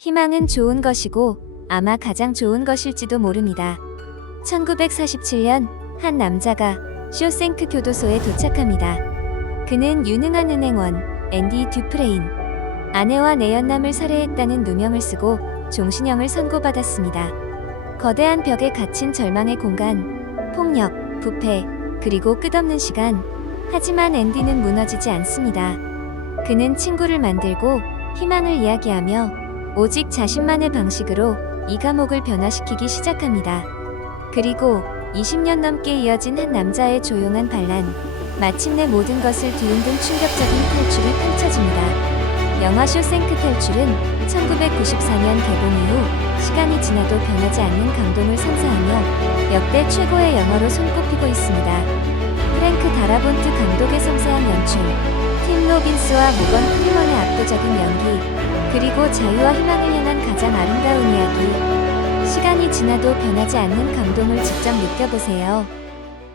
희망은 좋은 것이고 아마 가장 좋은 것일지도 모릅니다. 1947년 한 남자가 쇼생크 교도소에 도착합니다. 그는 유능한 은행원 앤디 듀프레인 아내와 내연남을 살해했다는 누명을 쓰고 종신형을 선고받았습니다. 거대한 벽에 갇힌 절망의 공간, 폭력, 부패, 그리고 끝없는 시간. 하지만 앤디는 무너지지 않습니다. 그는 친구를 만들고 희망을 이야기하며 오직 자신만의 방식으로 이 감옥을 변화시키기 시작합니다. 그리고 20년 넘게 이어진 한 남자의 조용한 반란, 마침내 모든 것을 뒤흔든 충격적인 탈출이 펼쳐집니다. 영화 쇼생크 탈출은 1994년 개봉 이후 시간이 지나도 변하지 않는 감동을 선사하며 역대 최고의 영화로 손꼽히고 있습니다. 프랭크 다라본트 감독의 섬세한 연출, 팀 로빈스와 모건 압도적인 연기, 그리고 자유와 희망을 향한 가장 아름다운 이야기. 시간이 지나도 변하지 않는 감동을 직접 느껴보세요.